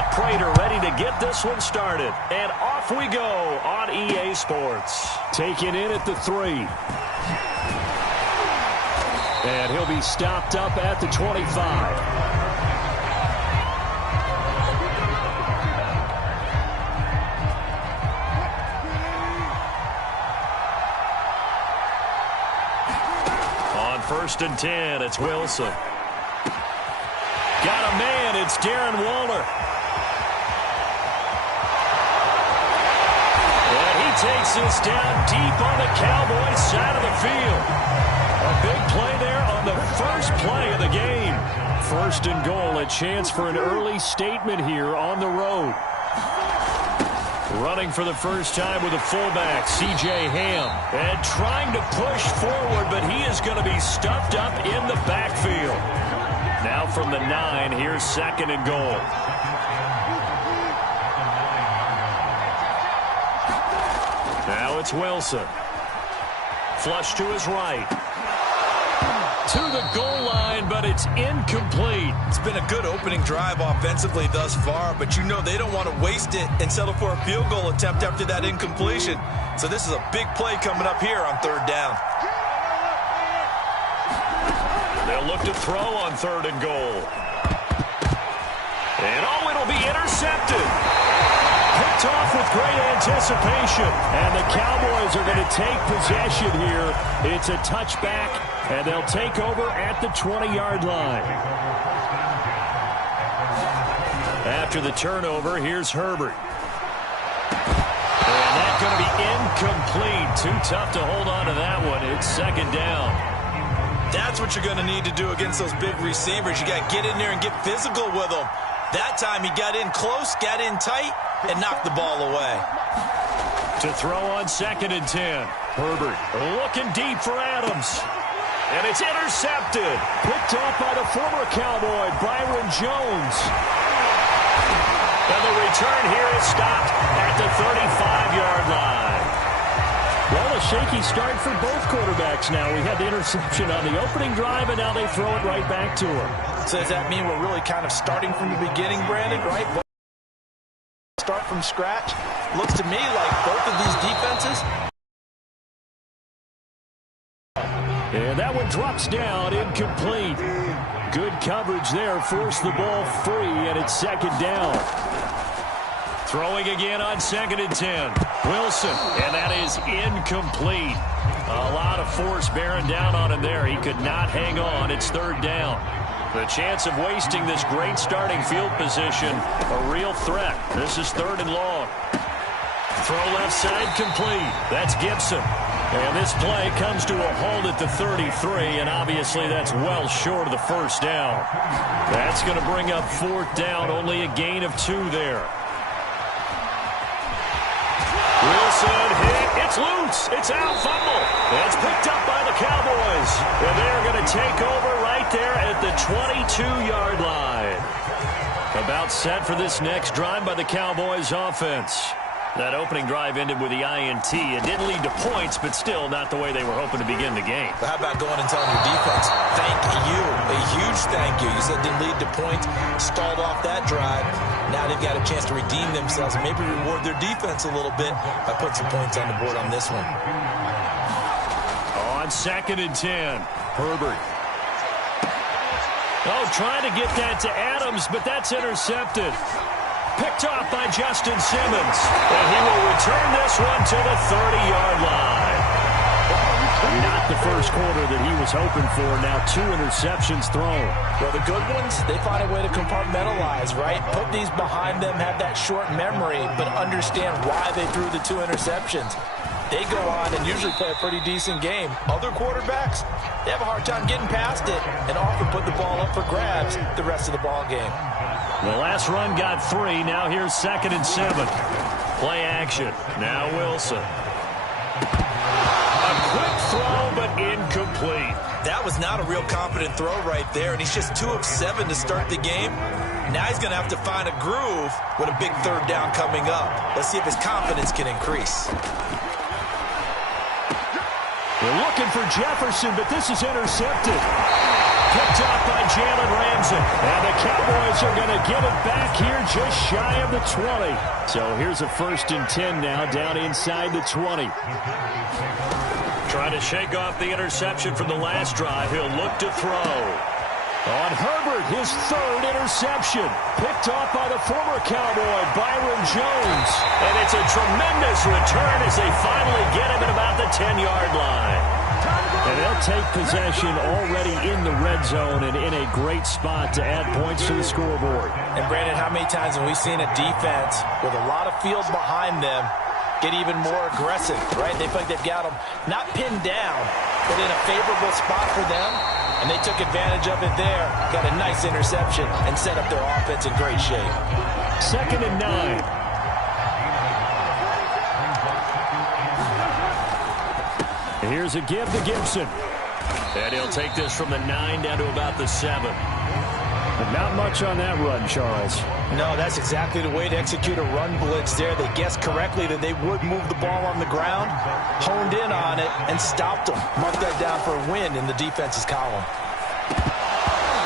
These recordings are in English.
Matt Prater ready to get this one started. And off we go on EA Sports. Taken in at the 3. And he'll be stopped up at the 25. First and 10, it's Wilson. Got a man, it's Darren Waller. And he takes this down deep on the Cowboys side of the field. A big play there on the first play of the game. First and goal, a chance for an early statement here on the road. Running for the first time with a fullback, C.J. Ham. And trying to push forward, but he is going to be stuffed up in the backfield. Now from the 9, here's second and goal. Now it's Wilson. Flush to his right. To the goal line, but it's incomplete. It's been a good opening drive offensively thus far, but you know they don't want to waste it and settle for a field goal attempt after that incompletion. So this is a big play coming up here on third down. They'll look to throw on third and goal. And it'll be intercepted. Picked off with great anticipation. And the Cowboys are going to take possession here. It's a touchback, and they'll take over at the 20-yard line. After the turnover, here's Herbert. And that's going to be incomplete. Too tough to hold on to that one. It's second down. That's what you're going to need to do against those big receivers. You got to get in there and get physical with them. That time he got in close, got in tight, and knocked the ball away. To throw on second and 10. Herbert looking deep for Adams. And it's intercepted. Picked off by the former Cowboy, Byron Jones. And the return here is stopped at the 35-yard line. Well, a shaky start for both quarterbacks now. We had the interception on the opening drive, and now they throw it right back to him. So does that mean we're really kind of starting from the beginning, Brandon, right? Start from scratch? Looks to me like both of these defenses. And that one drops down, incomplete. Good coverage there, forced the ball free, and it's second down. Throwing again on second and 10. Wilson, and that is incomplete. A lot of force bearing down on him there. He could not hang on. It's third down. The chance of wasting this great starting field position, a real threat. This is third and long. Throw left side complete. That's Gibson. And this play comes to a halt at the 33, and obviously that's well short of the first down. That's going to bring up fourth down, only a gain of 2 there. Wilson hit. It's loose. It's out. Fumble. It's picked up by the Cowboys. And they're going to take over right there at the 22-yard line. About set for this next drive by the Cowboys offense. That opening drive ended with the INT. It didn't lead to points, but still not the way they were hoping to begin the game. But how about going and telling your defense, thank you, a huge thank you. You said it didn't lead to points, stalled off that drive. Now they've got a chance to redeem themselves and maybe reward their defense a little bit by putting some points on the board on this one. On second and 10, Herbert. Oh, trying to get that to Adams, but that's intercepted. Picked off by Justin Simmons. And he will return this one to the 30-yard line. Not the first quarter that he was hoping for. Now 2 interceptions thrown. Well, the good ones, they find a way to compartmentalize, right? Put these behind them, have that short memory, but understand why they threw the 2 interceptions. They go on and usually play a pretty decent game. Other quarterbacks, they have a hard time getting past it and often put the ball up for grabs the rest of the ball game. The last run got 3. Now here's second and 7. Play action. Now Wilson. A quick throw, but incomplete. That was not a real confident throw right there, and he's just 2 of 7 to start the game. Now he's going to have to find a groove with a big third down coming up. Let's see if his confidence can increase. They're looking for Jefferson, but this is intercepted. picked up by Jalen Ramsey. And the Cowboys are going to get it back here just shy of the 20. So here's a 1st and 10 now down inside the 20. Trying to shake off the interception from the last drive. He'll look to throw. On Herbert, his 3rd interception. Picked off by the former Cowboy, Byron Jones. And it's a tremendous return as they finally get him at about the 10-yard line. And they'll take possession already in the red zone and in a great spot to add points to the scoreboard. And, Brandon, how many times have we seen a defense with a lot of field behind them get even more aggressive, right? They feel like they've got them not pinned down, but in a favorable spot for them. And they took advantage of it there. Got a nice interception and set up their offense in great shape. 2nd and 9. Here's a give to Gibson. And he'll take this from the 9 down to about the 7. But not much on that run, Charles. No, that's exactly the way to execute a run blitz there. They guessed correctly that they would move the ball on the ground, honed in on it, and stopped them. Mark that down for a win in the defense's column.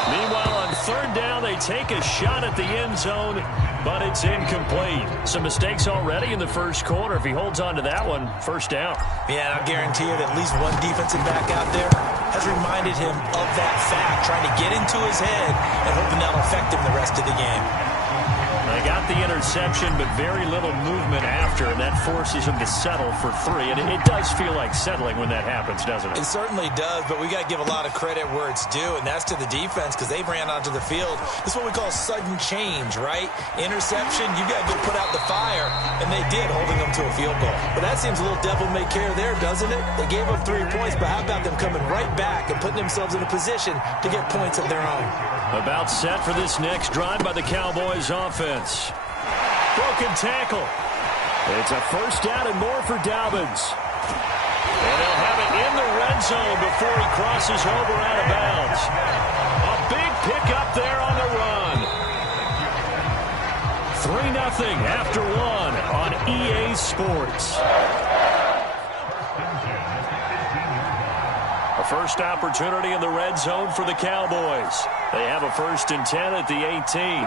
Meanwhile, on 3rd down, they take a shot at the end zone, but it's incomplete. Some mistakes already in the first quarter. If he holds on to that one, 1st down. Yeah, I'll guarantee you that at least one defensive back out there has reminded him of that fact, trying to get into his head and hoping that'll affect him the rest of the game. They got the interception, but very little movement after, and that forces him to settle for 3. And it does feel like settling when that happens, doesn't it? It certainly does, but we got to give a lot of credit where it's due, and that's to the defense because they ran onto the field. This is what we call sudden change, right? Interception, you got to go put out the fire, and they did, holding them to a field goal. But that seems a little devil-may-care there, doesn't it? They gave up 3 points, but how about them coming right back and putting themselves in a position to get points of their own? About set for this next drive by the Cowboys offense. Broken tackle. It's a 1st down and more for Dobbins. And he'll have it in the red zone before he crosses over out of bounds. A big pickup there on the run. 3-0 after 1 on EA Sports. A first opportunity in the red zone for the Cowboys. They have a 1st and 10 at the 18.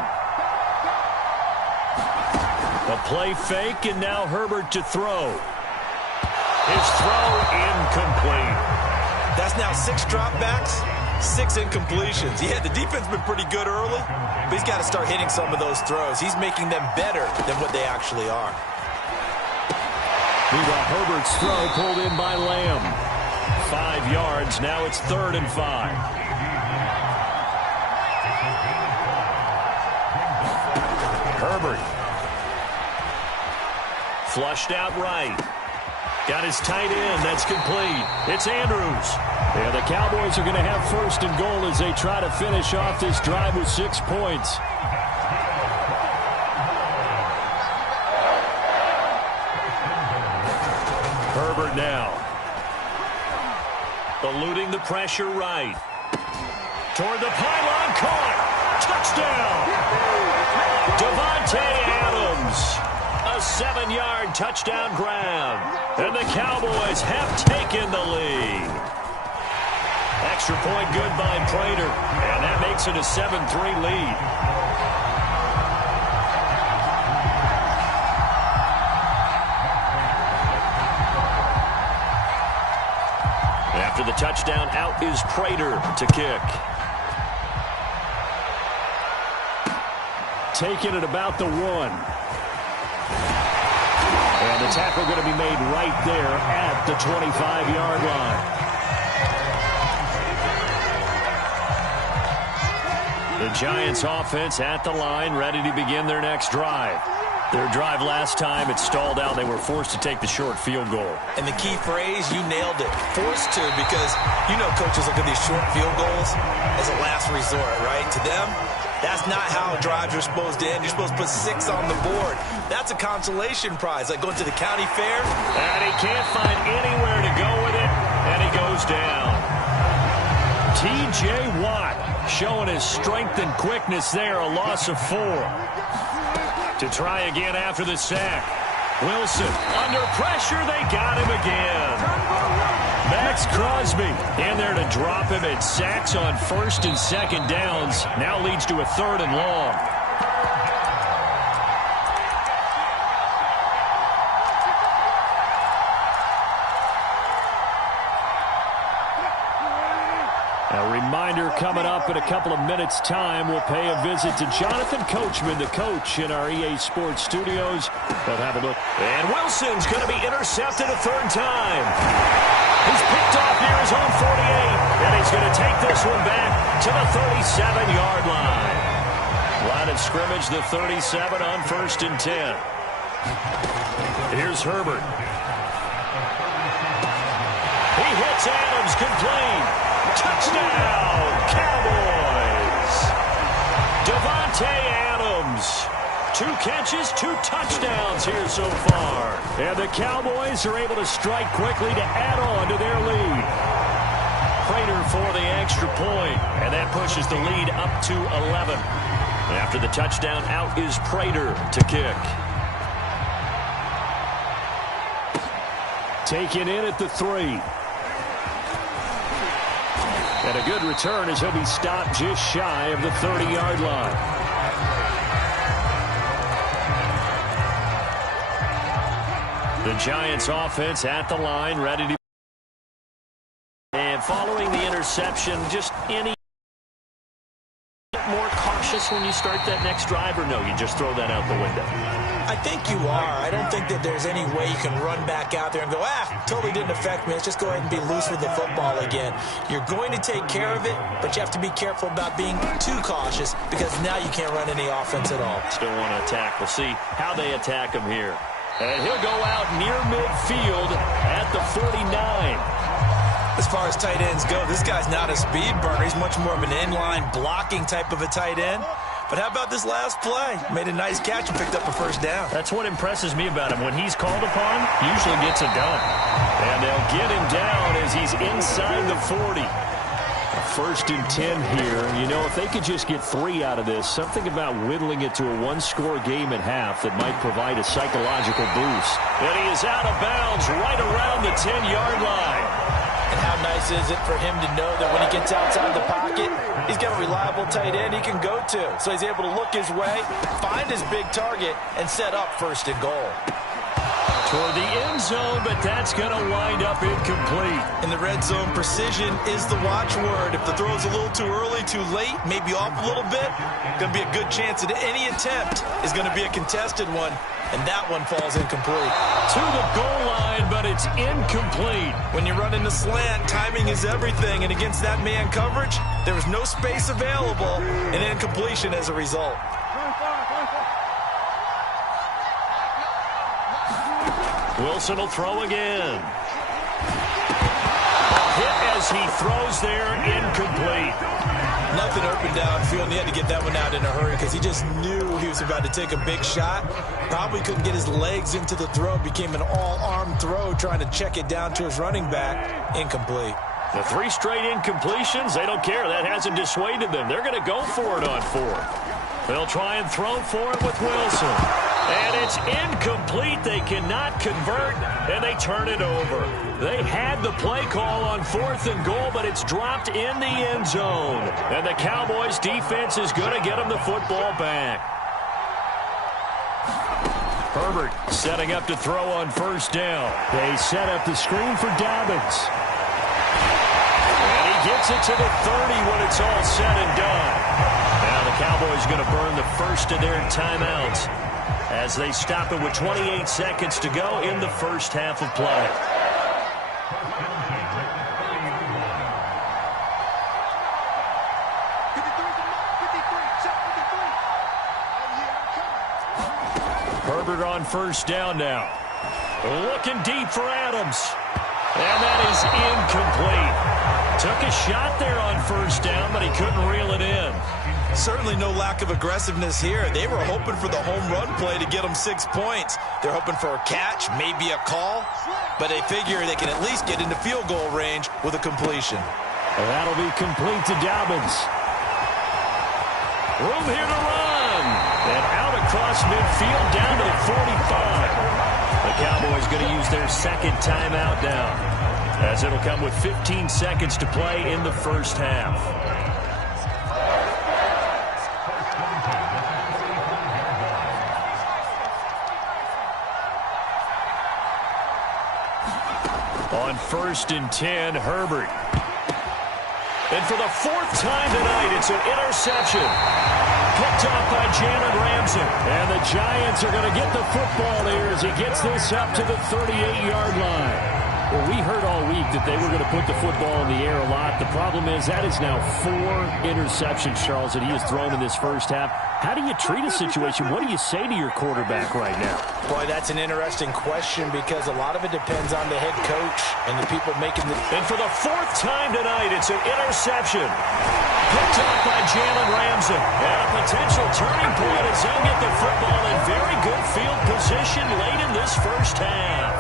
A play fake, and now Herbert to throw. His throw incomplete. That's now 6 dropbacks, 6 incompletions. Yeah, the defense has been pretty good early, but he's got to start hitting some of those throws. He's making them better than what they actually are. Meanwhile, Herbert's throw pulled in by Lamb. 5 yards. Now it's 3rd and 5. Herbert. Flushed out right. Got his tight end. That's complete. It's Andrews. Yeah, the Cowboys are going to have 1st and goal as they try to finish off this drive with 6 points. Herbert now. Eluding the pressure right. Toward the pylon, caught. Touchdown. Davante Adams. A 7-yard touchdown grab. And the Cowboys have taken the lead. Extra point good by Prater. And that makes it a 7-3 lead. After the touchdown, out is Prater to kick. Taking it about the 1. And the tackle going to be made right there at the 25-yard line. The Giants offense at the line, ready to begin their next drive. Their drive last time, it stalled out. They were forced to take the short field goal. And the key phrase, you nailed it. Forced to, because you know coaches look at these short field goals as a last resort, right? To them, that's not how drives are supposed to end. You're supposed to put 6 on the board. That's a consolation prize, like going to the county fair. And he can't find anywhere to go with it, and he goes down. T.J. Watt showing his strength and quickness there, a loss of 4. To try again after the sack. Wilson under pressure. They got him again. Max Crosby in there to drop him at sacks on 1st and 2nd downs. Now leads to a 3rd and long. A reminder coming up in a couple of minutes' time. We'll pay a visit to Jonathan Coachman, the coach in our EA Sports studios. We'll have a look. And Wilson's going to be intercepted a 3rd time. He's picked off near his own 48, and he's going to take this one back to the 37-yard line. Line of scrimmage, the 37 on 1st and 10. Here's Herbert. He hits Adams, complete. Touchdown, Cowboys. Davante Adams. 2 catches, 2 touchdowns here so far. And the Cowboys are able to strike quickly to add on to their lead. Prater for the extra point, and that pushes the lead up to 11. After the touchdown, out is Prater to kick. Taken in at the 3. And a good return as he'll be stopped just shy of the 30-yard line. The Giants offense at the line, ready to... And following the interception, just any more cautious when you start that next drive, or no, you just throw that out the window? I think you are. I don't think that there's any way you can run back out there and go, totally didn't affect me. Let's just go ahead and be loose with the football again. You're going to take care of it, but you have to be careful about being too cautious because now you can't run any offense at all. Still want to attack. We'll see how they attack him here. And he'll go out near midfield at the 49. As far as tight ends go, this guy's not a speed burner. He's much more of an inline blocking type of a tight end. But how about this last play? Made a nice catch and picked up a 1st down. That's what impresses me about him. When he's called upon, usually gets it done. And they'll get him down as he's inside the 40. A 1st and 10 here. You know, if they could just get 3 out of this, something about whittling it to a 1-score game at half that might provide a psychological boost. And he is out of bounds right around the 10-yard line. And how nice is it for him to know that when he gets outside the pocket, he's got a reliable tight end he can go to. So he's able to look his way, find his big target, and set up 1st and goal. Toward the end zone, but that's going to wind up incomplete. In the red zone, precision is the watchword. If the throw's a little too early, too late, maybe off a little bit, going to be a good chance that any attempt is going to be a contested one, and that one falls incomplete. To the goal line, but it's incomplete. When you run in the slant, timing is everything, and against that man coverage, there was no space available, and incompletion as a result. Wilson will throw again. A hit as he throws there, incomplete. Nothing open downfield, and he had to get that one out in a hurry because he just knew he was about to take a big shot. Probably couldn't get his legs into the throw. Became an all-arm throw trying to check it down to his running back. Incomplete. The 3 straight incompletions, they don't care. That hasn't dissuaded them. They're going to go for it on 4th. They'll try and throw for it with Wilson. And it's incomplete. They cannot convert, and they turn it over. They had the play call on 4th and goal, but it's dropped in the end zone. And the Cowboys' defense is going to get them the football back. Herbert setting up to throw on 1st down. They set up the screen for Dobbins. And he gets it to the 30 when it's all said and done. Now the Cowboys going to burn the first of their timeouts as they stop it with 28 seconds to go in the first half of play. Herbert on 1st down now. Looking deep for Adams. And that is incomplete. Took a shot there on 1st down, but he couldn't reel it in. Certainly no lack of aggressiveness here. They were hoping for the home run play to get them 6 points. They're hoping for a catch, maybe a call, but they figure they can at least get into field goal range with a completion. And that'll be complete to Dobbins. Room here to run. And out across midfield down to the 45. The Cowboys going to use their 2nd timeout now. as it'll come with 15 seconds to play in the first half. On 1st and 10, Herbert. And for the 4th time tonight, it's an interception. Picked off by Jalen Ramsey. And the Giants are going to get the football here as he gets this up to the 38-yard line. Well, we heard all week that they were going to put the football in the air a lot. The problem is that is now 4 interceptions, Charles, that he has thrown in this first half. How do you treat a situation? What do you say to your quarterback right now? Boy, that's an interesting question because a lot of it depends on the head coach and the people making the... And for the 4th time tonight, it's an interception. Picked off by Jalen Ramsey. And a potential turning point as they'll get the football in very good field position late in this first half.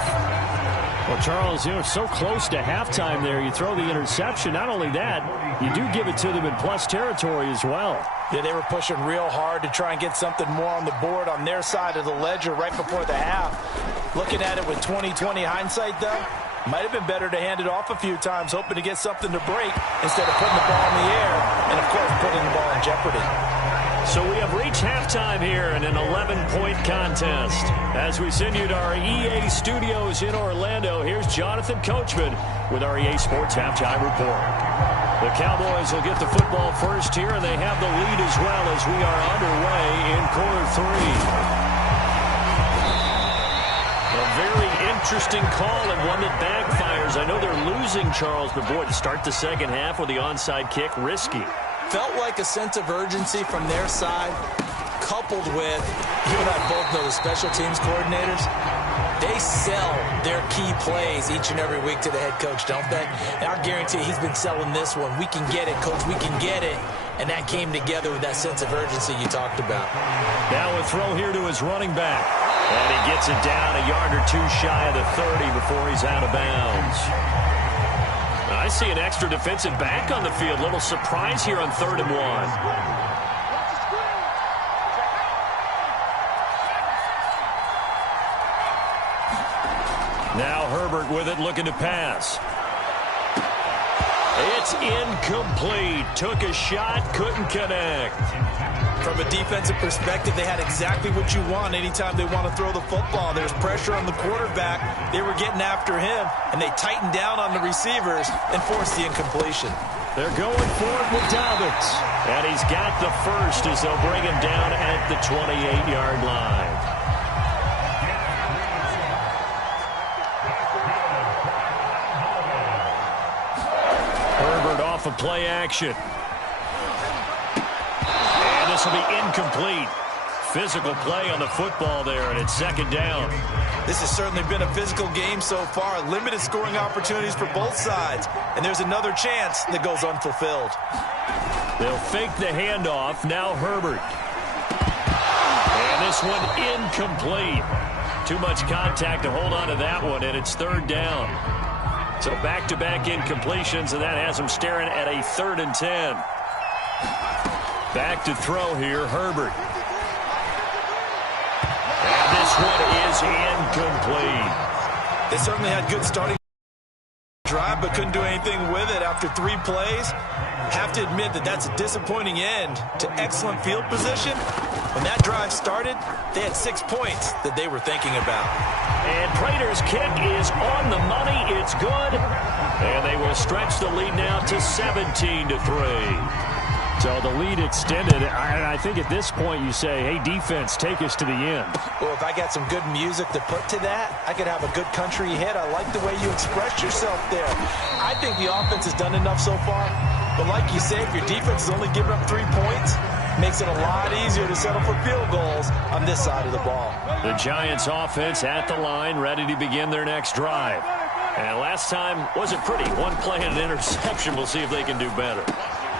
Well, Charles, so close to halftime there. You throw the interception. Not only that, you do give it to them in plus territory as well. Yeah, they were pushing real hard to try and get something more on the board on their side of the ledger right before the half. Looking at it with 20/20 hindsight, though, might have been better to hand it off a few times, hoping to get something to break instead of putting the ball in the air and, of course, putting the ball in jeopardy. So we have reached halftime here in an 11-point contest. As we send you to our EA studios in Orlando, here's Jonathan Coachman with our EA Sports Halftime Report. The Cowboys will get the football first here, and they have the lead as well as we are underway in quarter 3. A very interesting call and one that backfires. I know they're losing, Charles, but boy, to start the second half with the onside kick, risky. Felt like a sense of urgency from their side, coupled with, you and I both know the special teams coordinators, they sell their key plays each and every week to the head coach, don't they? And I guarantee he's been selling this one. We can get it, coach, we can get it. And that came together with that sense of urgency you talked about. Now a throw here to his running back. And he gets it down a yard or two shy of the 30 before he's out of bounds. I see an extra defensive back on the field. Little surprise here on 3rd and 1. Now Herbert with it, looking to pass. It's incomplete. Took a shot, couldn't connect. From a defensive perspective, they had exactly what you want anytime they want to throw the football. There's pressure on the quarterback. They were getting after him, and they tightened down on the receivers and forced the incompletion. They're going for it with Dobbins. And he's got the first as they'll bring him down at the 28-yard line. Herbert off of play action. And this will be incomplete. Physical play on the football there, and it's 2nd down. This has certainly been a physical game so far. Limited scoring opportunities for both sides. And there's another chance that goes unfulfilled. They'll fake the handoff. Now Herbert. And this one incomplete. Too much contact to hold on to that one, and it's 3rd down. So back-to-back incompletions, and that has them staring at a 3rd and 10. Back to throw here, Herbert. And this one is incomplete. They certainly had good starting drive, but couldn't do anything with it after 3 plays. Have to admit that that's a disappointing end to excellent field position. When that drive started, they had 6 points that they were thinking about. And Prater's kick is on the money. It's good. And they will stretch the lead now to 17-3. So the lead extended. I think at this point you say, hey, defense, take us to the end. Well, if I got some good music to put to that, I could have a good country hit. I like the way you expressed yourself there. I think the offense has done enough so far. But like you say, if your defense is only giving up 3 points, makes it a lot easier to settle for field goals on this side of the ball. The Giants offense at the line, ready to begin their next drive. And last time wasn't pretty. 1 play and an interception. We'll see if they can do better.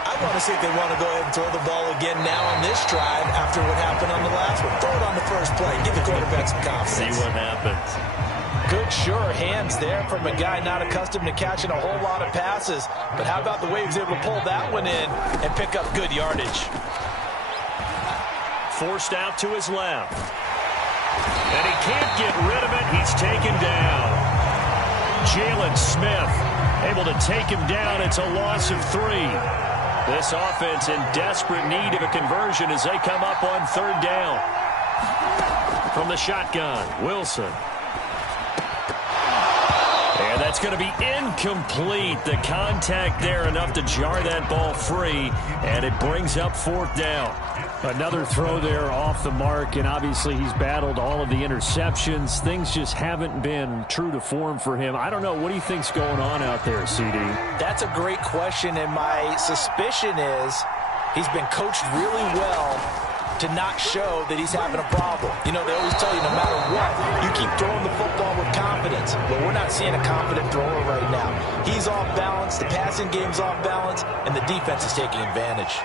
I want to see if they want to go ahead and throw the ball again now on this drive after what happened on the last one. Throw it on the first play. Give the quarterback some confidence. See what happens. Good, sure hands there from a guy not accustomed to catching a whole lot of passes. But how about the way he was able to pull that one in and pick up good yardage? Forced out to his left. And he can't get rid of it. He's taken down. Jalen Smith able to take him down. It's a loss of 3. This offense in desperate need of a conversion as they come up on 3rd down. From the shotgun, Wilson. And that's going to be incomplete. The contact there enough to jar that ball free, and it brings up 4th down. Another throw there off the mark, and obviously he's battled all of the interceptions. Things just haven't been true to form for him. I don't know. What do you think's going on out there, CD? That's a great question, and my suspicion is he's been coached really well to not show that he's having a problem. You know, they always tell you no matter what, you keep throwing the football with confidence. But we're not seeing a confident thrower right now. He's off balance, the passing game's off balance, and the defense is taking advantage.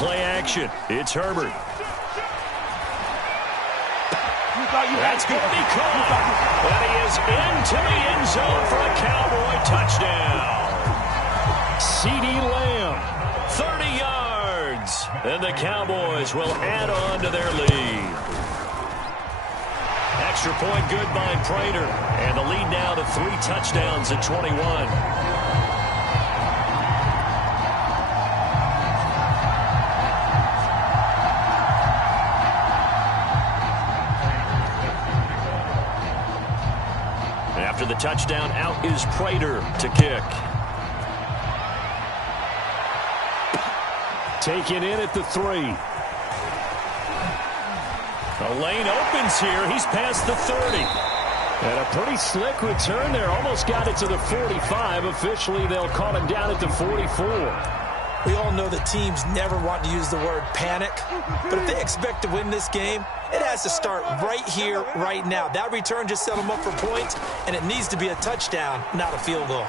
Play action. It's Herbert. That's going to be caught. And he is into the end zone for a Cowboy touchdown. CeeDee Lamb, 30 yards. And the Cowboys will add on to their lead. Extra point good by Prater. And the lead now to 3 touchdowns at 21. After the touchdown, out is Prater to kick. Taken in at the 3. The lane opens here. He's past the 30. And a pretty slick return there. Almost got it to the 45. Officially, they'll call him down at the 44. We all know that teams never want to use the word panic, but if they expect to win this game, it has to start right here, right now. That return just set them up for points, and it needs to be a touchdown, not a field goal.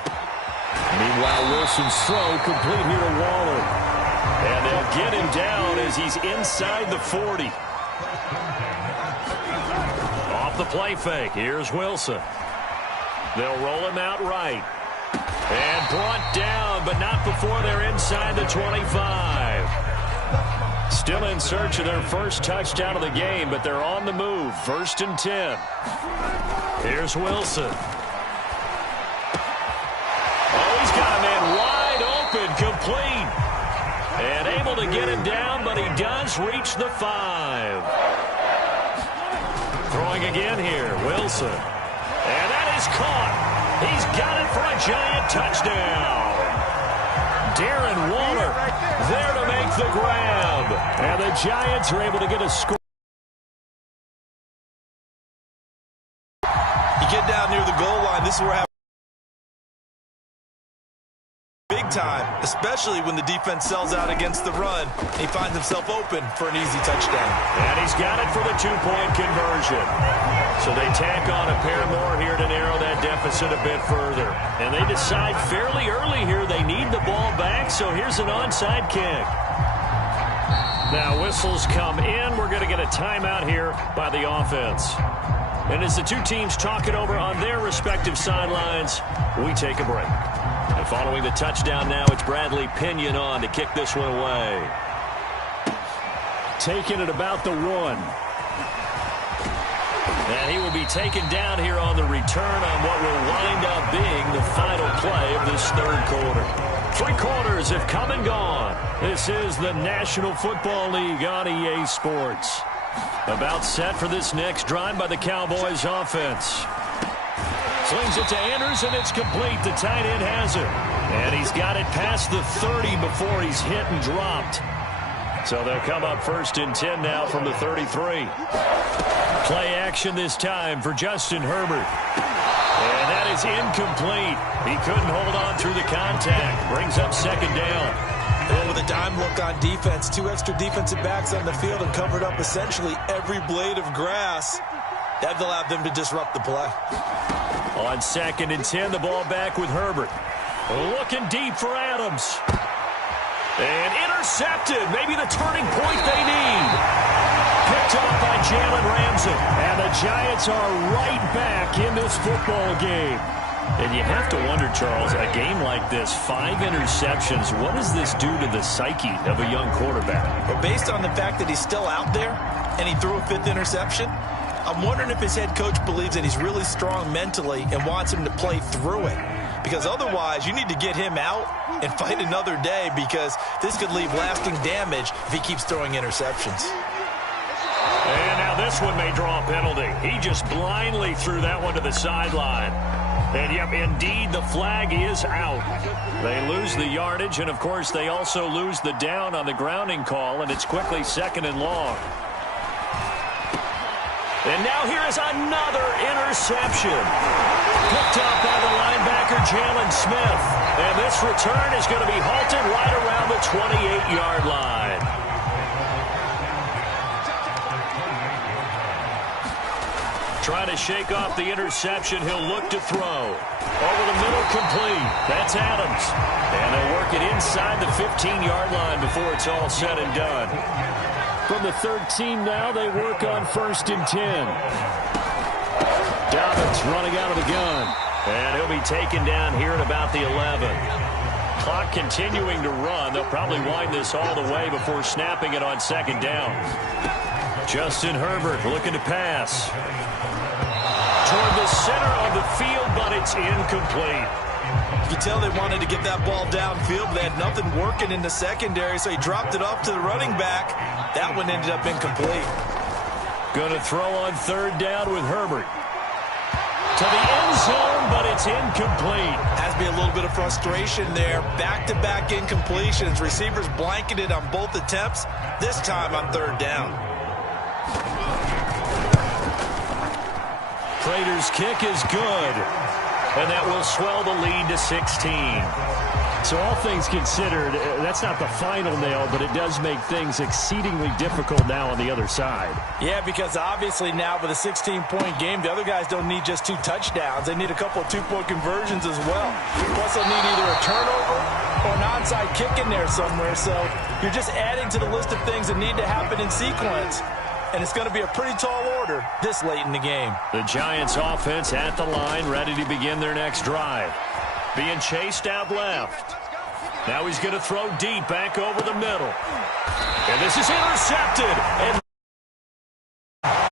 Meanwhile, Wilson's throw complete here to Waller. And they'll get him down as he's inside the 40. Off the play fake, here's Wilson. They'll roll him out right. And brought down, but not before they're inside the 25. Still in search of their first touchdown of the game, but they're on the move. 1st and 10. Here's Wilson. Oh, he's got a man wide open, complete. And able to get him down, but he does reach the 5. Throwing again here, Wilson. And that is caught. He's got it for a giant touchdown. Darren Waller there to make the grab. And the Giants are able to get a score. You get down near the goal line, this is where big time, especially when the defense sells out against the run. He finds himself open for an easy touchdown. And he's got it for the 2-point conversion. So they tack on a pair more here to narrow that deficit a bit further. And they decide fairly early here they need the ball back, so here's an onside kick. Now whistles come in. We're going to get a timeout here by the offense. And as the two teams talk it over on their respective sidelines, we take a break. And following the touchdown now, it's Bradley Pinion on to kick this one away. Taking it about the 1. And he will be taken down here on the return on what will wind up being the final play of this 3rd quarter. 3 quarters have come and gone. This is the National Football League on EA Sports. About set for this next drive by the Cowboys offense. Slings it to Anders, and it's complete. The tight end has it. And he's got it past the 30 before he's hit and dropped. So they'll come up 1st and 10 now from the 33. Play action this time for Justin Herbert. And that is incomplete. He couldn't hold on through the contact. Brings up 2nd down. Well, with a dime look on defense, 2 extra defensive backs on the field and covered up essentially every blade of grass. That allowed them to disrupt the play. On 2nd and 10, the ball back with Herbert. Looking deep for Adams. And intercepted. Maybe the turning point they need. Picked up by Jalen Ramsey. And the Giants are right back in this football game. And you have to wonder, Charles, a game like this, 5 interceptions, what does this do to the psyche of a young quarterback? Well, based on the fact that he's still out there and he threw a 5th interception, I'm wondering if his head coach believes that he's really strong mentally and wants him to play through it. Because otherwise, you need to get him out and fight another day, because this could leave lasting damage if he keeps throwing interceptions. And now this one may draw a penalty. He just blindly threw that one to the sideline. And, yep, indeed, the flag is out. They lose the yardage, and, of course, they also lose the down on the grounding call, and it's quickly 2nd and long. And now here is another interception. Picked up by the linebacker, Jalen Smith. And this return is going to be halted right around the 28-yard line. Trying to shake off the interception. He'll look to throw. Over the middle, complete. That's Adams. And they'll work it inside the 15-yard line before it's all said and done. From the 13 now, they work on 1st and 10. Dobbins running out of the gun. And he'll be taken down here at about the 11. Clock continuing to run. They'll probably wind this all the way before snapping it on 2nd down. Justin Herbert looking to pass. Toward the center of the field, but it's incomplete. You can tell they wanted to get that ball downfield, but they had nothing working in the secondary, so he dropped it off to the running back. That one ended up incomplete. Going to throw on 3rd down with Herbert. To the end zone, but it's incomplete. Has to be a little bit of frustration there. Back-to-back incompletions. Receivers blanketed on both attempts, this time on 3rd down. Prater's kick is good. And that will swell the lead to 16. So all things considered, that's not the final nail, but it does make things exceedingly difficult now on the other side. Yeah, because obviously now with a 16-point game, the other guys don't need just 2 touchdowns. They need a couple of 2-point conversions as well. Plus, they'll need either a turnover or an onside kick in there somewhere. So you're just adding to the list of things that need to happen in sequence. And it's going to be a pretty tall order this late in the game. The Giants offense at the line, ready to begin their next drive. Being chased out left. Now he's going to throw deep back over the middle. And this is intercepted. And